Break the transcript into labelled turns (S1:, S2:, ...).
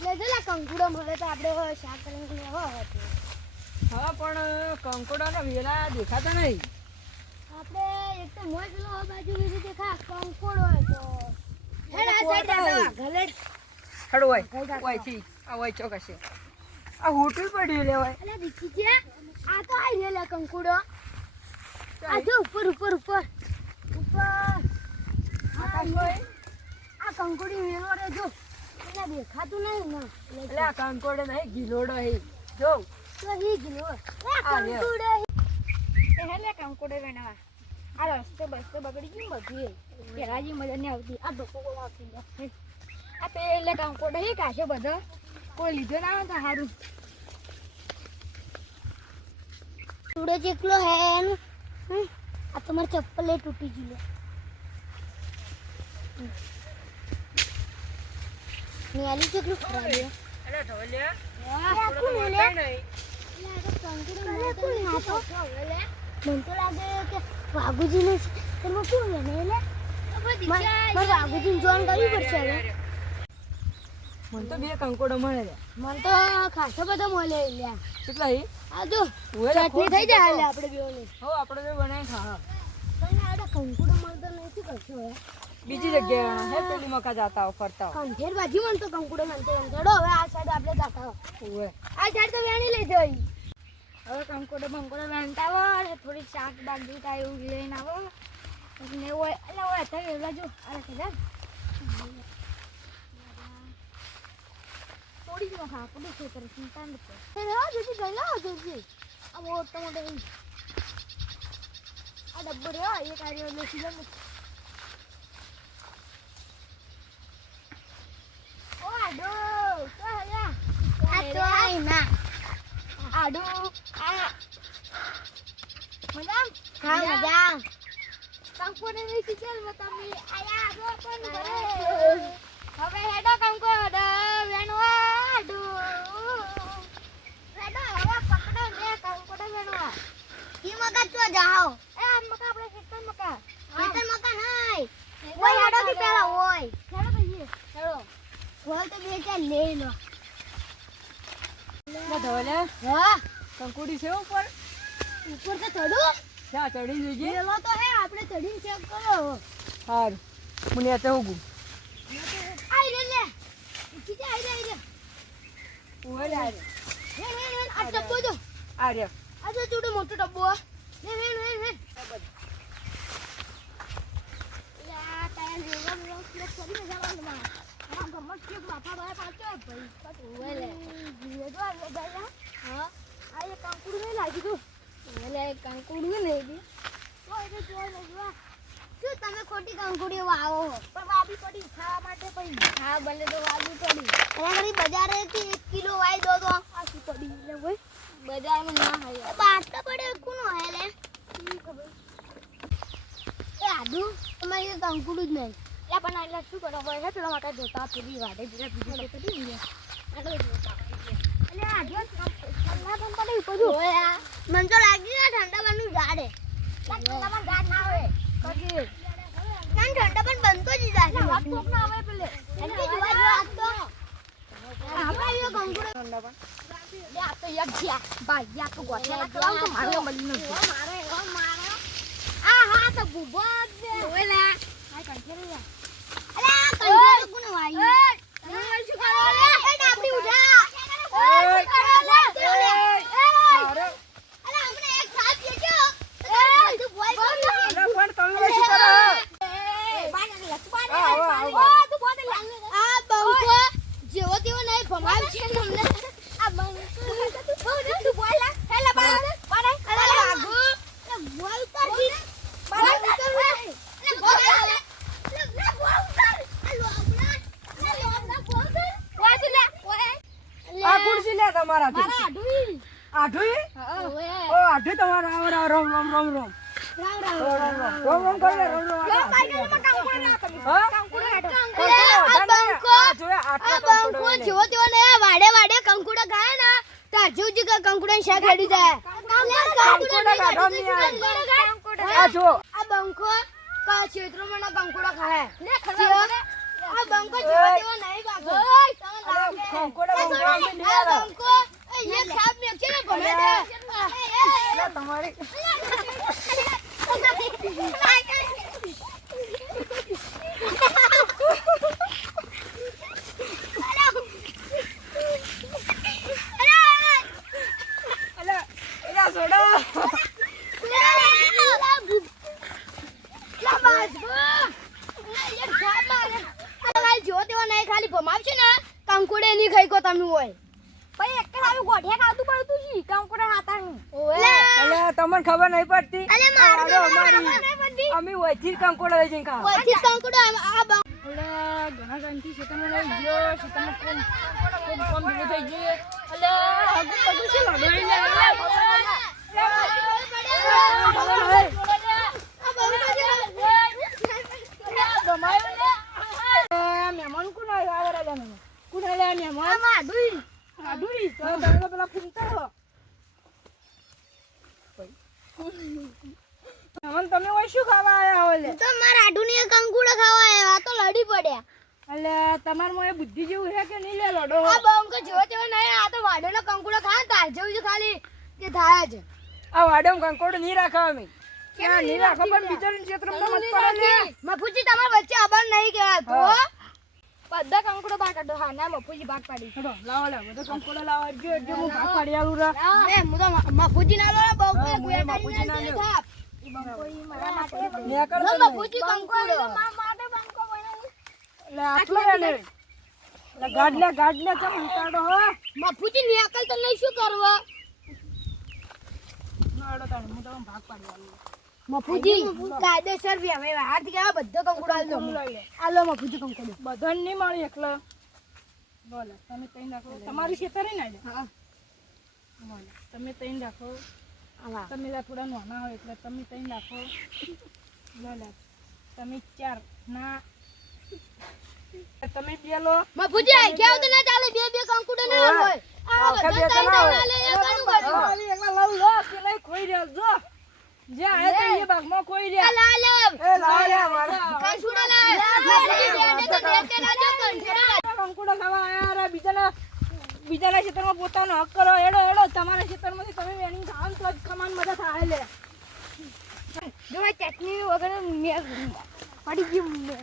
S1: એટલે જો લા કંકુડો મળે તો આપણે શાક કરીને લેવો હતો
S2: હા પણ કંકોડાના વેલા દેખાતા નહીં.
S1: આપણે એક તો મોય પેલો આ બાજુ બીજી દેખા કંકોડો હોય તો. હેડ આ સાઈડ
S2: કોટા હોય.
S1: જાતા ગલે
S2: ખડો હોય
S1: કઈ
S2: આ ઓય ચોક હશે આ હોટલ પડ્યું લેવાય
S1: અલે દીકી છે આ તો આઈ રેલા કંકુડો. આ જો ઉપર ઉપર ઉપર. ઉપર. આ કંકુડી મેલો રે જો. એને દેખાતું નહીં
S2: આ કંકોડો નહીં ગિલોડો હે જો
S1: ગયો બધું. પેલા કોઈ લીધો ના હોય સારું ટુડો જેટલો હે એનું આ તમારી ચપ્પલ તૂટી ગયું. નિયાલી જેટલું ખરાબ છે
S2: અરે ઢોલિયા થોડો
S1: મેલે.
S2: નહીં.
S1: મને તો લાગે કે વાઘુજીને છે. એમાં કોણ છે ને? મારે વાઘુજીને જોઈન કરવી પડશે હવે.
S2: મને તો બે કંકોડો મળે છે.
S1: મને તો ખાસો બધો મળે લ્યા.
S2: કેટલા હે
S1: આ જો ચટણી થઈ જાય હાલે આપણે બેઓની.
S2: હો આપણે બનાવી ખા
S1: પણ આ તો કંકુડો મળતો નથી શું હવે
S2: બીજી જગ્યાએ હે પેલી મકા જાતા હો ફરતા હો
S1: કંઠેર બાજુ મન તો કંકુડો મળતો તો ચડો હવે આ સાઈડ આપણે જાતા હો
S2: ઓય
S1: આ સાઈડ તો વેણી લઈ જઈ હવે કંકોડો મંકુડો વેણતા આવો અને થોડી શાક બાંધી થાય એવું લઈને આવો. એટલે ઓય એટલે ઓય અત્યારે બાજુ જો. અરે કદાચ થોડી જ મખા આપડે છે તરફ ચિંતા નથી અરે હા જોજી ગઈ લાવો જોજી આ મોટો મોટો. આ ડબ્બો રહ્યો એક એટલે સીધો ઓ આડો તો હયા આ તો આઈ ના આ મજામ હા મજામ કંકોડે ની ચીચલ તમે આયા આડો પણ હવે હેડો કંકોડ વેણવા આડુ હેડો હવે પકડો ને કંકોડ વેણવા ઈ મકા તો જાઓ એ આ મકા આપણે ખેતર મકા ખેતર મકા નહીં ઓય હેડો કે પેલા ઓય હેડો ભાઈ, હેડો. હોય તો બે ચાર લઈ લો.
S2: ના ઢોલિયા
S1: હા
S2: કંકોડી છે ઉપર?
S1: ઉપર તો ચડો?
S2: ક્યાં ચડી જઈએ
S1: પેલો તો હે આપણે ચડીને ચેક કરો.
S2: હારું. મને આ ચહુગું
S1: આઈ રે લે. ઊંચી જા આઈ રે આઈ રે.
S2: ઓય લે
S1: હે હે હે આ જો.
S2: આ રે
S1: આ જો ચૂડો મોટો ડબ્બો હે. હે હે હે યા તાયલ રેગમ રો સ્લેક કરીને જવાનું શું તમે ખોટી કંકુડીઓ છો? પણ વાવી પડી ખાવા માટે પડી હા ભલે તો વાવી પડી એના ઘડી બજારેથી એક કિલો વાવી દો તો આખી પડી એટલે ભાઈ બજારમાં ના હોય બાટલા પડે કોનો હે લે એ આદુ તમારે કંકુડું જ નહીં એ પણ એટલે શું કરો? ભાઈ હે પેલા માટે જોતા પેલી વાડે જરા બીજી તો પડી ગઈ આગળ જોતા એટલે આદુ ઠંડા પણ પડે પડ્યું ઓયા મને તો લાગી કે ઠંડા બનનું ઝાડે ઠંડામાં ઝાડ ના હોય. કદી ના ઠંડા પણ બનતો જ જાય હાથ કોક ના આવે પેલે. એનથી જોવા જો હાથ તો આપણે કંકુડો ઠંડા પણ આ તો ગયા ભાઈ આ તો ગોઠિયા તો મારે મળી નથી મારે ઓ મારે આ હા તો ભૂબો જ દે ઓલે આ કંઠેરી લે અલે આ કંઠેરી કોને વાઈ તમે શું કરો લે એ ડાબડી ઉઠા ઓય શું કરો લે
S2: અરે
S1: અલે આપણે એક સાથ લેજો એ તું બોલ બોલ
S2: અરે પણ તમે ઓય શું કરો આવો, આવો.
S1: આ બંકો જેવો તેવો નહીં ભમાવ છે તમને આ બંકો તું બોલ હેલા બાળા બાળા અરે આગુ બોલ કરી બોલ કરી અરે બોલ લે બોલ કર અલો આપણા અલો આપણા બોલ કર ઓય તું લે ઓય
S2: આ ખુરશી લે તમારાથી
S1: મારા આડુઈ
S2: આઠું ઓ આઠું તમારા. આવો રામ રામ. રામ રોમ.
S1: રોમ ના બંકો. બંકો તેવો વાડે વાડે કંકુડા ખાય ને તાજુ જ કંકુડા શાક હેડી જાય.
S2: નહીં આ. જો
S1: આ બંકો કા ક્ષેત્રોમાં કંકુડા ખાય.
S2: આ
S1: આ બંકો જોવા જેવો નહીં લાગે.
S3: કંકોડા
S1: એ
S3: બંકોડા
S1: છોડી,
S3: અમે નહીં
S1: સાપ મેકશે ને
S3: તમારી
S1: કંકુડે નહીં ખાઈ કો તમે હોય
S4: જ ગોઠિયા ખાતું પડતું છે કંકોડા હાતાનું
S3: અલે તમને ખબર નહીં પડતી.
S1: અલે મારું તો ખબર
S3: અમારી.
S1: નહીં પડતી.
S3: અમે જ કંકોડા લઈ જઈને ખાવા.
S1: ઓયથી કંકોડા આ બં-
S3: ઘણા ટાઈમથી શેતામાં રહી ગયો શેતામાં કોમ કોમ ભેગું થઈ ગયું. અલે આગળ બધું છે લડાઈ લે અલે મહેમાન કોણ આવ્યો આ વરાજા મહેમાન કોણ આવ્યા મહેમાન આડુઈ તો પેલા ફૂમતા હો મહેમાન તમે ઓય શું ખાવા આયા હો લે
S1: તો માર આડુની કંકુડો ખાવા આવ્યા તો લડી પડ્યા.
S3: એટલે તમાર મોય બુદ્ધિ જેવું છે કે નહીં લે લડો?
S1: આ બંકો જેવો તેવો નહીં આ તો વાડોનો કંકુડો ખા તાર જેવું છે ખાલી કે થાય જ
S3: આ વાડમ કંકોડો નહીં રાખવા અમે. ક્યાં નહીં રાખો પણ બિચારીને ક્ષેત્રમાં મત પડે લે
S1: મફુજી તમારા વચ્ચે અબર નહીં હા. બધા કંકુડો બહાર કાઢો. હા ના મફુજી ભાગ પાડી.
S3: હેડો લાવો લાવો. બધો કંકોડો લાવો. જો જો હું ભાગ પાડી આલું રા.
S1: એ હું તો મફુજી ના બહુ
S3: ના લ્યો. કર
S1: કંકુડો.
S3: લે લે ચમ હો.
S1: તો શું કરવા?
S3: નાડો તાણ હું તો ભાગ પાડી આલું
S1: મફુજી. કાયદેસર વ્યવહાર. હાથ ગયા બધો કંકુડો આલો
S3: કોમ લઈ લે
S1: આલો મફુજી કંકુડો.
S3: બધાને નહીં મળી એકલો. બોલો તમે તઈ રાખો તમારી ખેતર ને
S1: હા.
S3: બોલો તમે તઈ રાખો તમે થોડા નાના હોય એટલે તમે તઈ રાખો બોલો તમે ચાર ના. તમે બે લો.
S1: મફુજી આઈ ગયા તો ના ચાલે? બે બે કંકુડો ના હોય. આ બધા
S3: જણા
S1: ત્રણ લે એ કનું કર્યું
S3: આવી એકલા લવ લો પેલા ખોઈ રહ્યો જો. જે આયા તે એ ભાગમાં ખોઈ રહ્યા
S1: લા. લા
S3: એ લાવ લે મારા.
S1: કંકુડો લા મફુજી તો દેતે ના જો કંકુડા
S3: ખાવા આયા રા બીજાના બીજાના ખેતરમાં પોતાનો હક કરો. એડો એડો તમારા ખેતરમાંથી તમે વેણી ખાવ તો જ ખમાન મજા થાય લે.
S1: જો ચટણી વગર મેં પડી ગયું મેં.